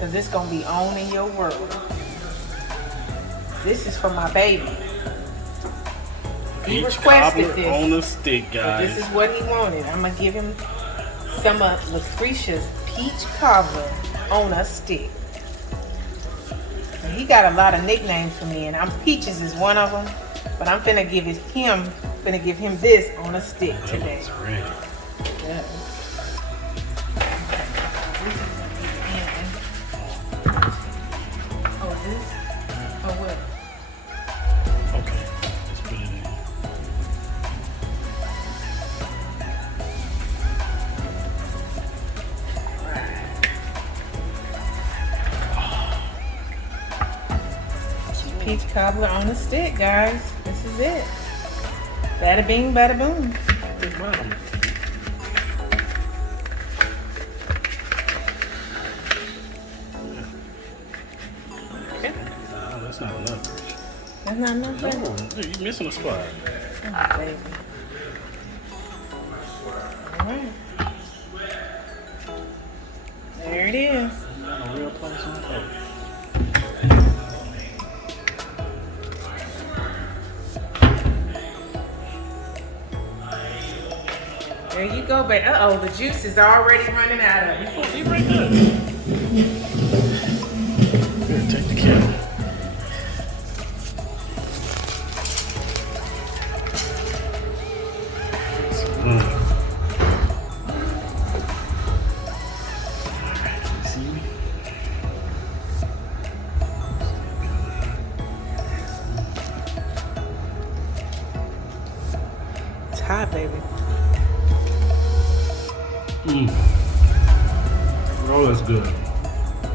because it's gonna be on in your world. This is for my baby. He Peach requested cobbler this on a stick, but guys. this is what he wanted. I'm gonna give him some of Lucretia's peach cobbler on a stick. And he got a lot of nicknames for me, and Peaches is one of them. But I'm finna give him this on a stick today. It's ready. Yeah. Oh, this? Oh, what? Okay, let's put it in. Peach cobbler on a stick, guys. This is it. Bada bing, bada boom. Big bottom. Okay. Nah, that's not enough. That's not enough. No, you're missing a spot. Oh, baby. All right. There it is. Not a real place on the boat. There you go, baby. Uh-oh, the juice is already running out of it. You right there. Here, take the camera. See me? It's hot, baby. Oh, that's good.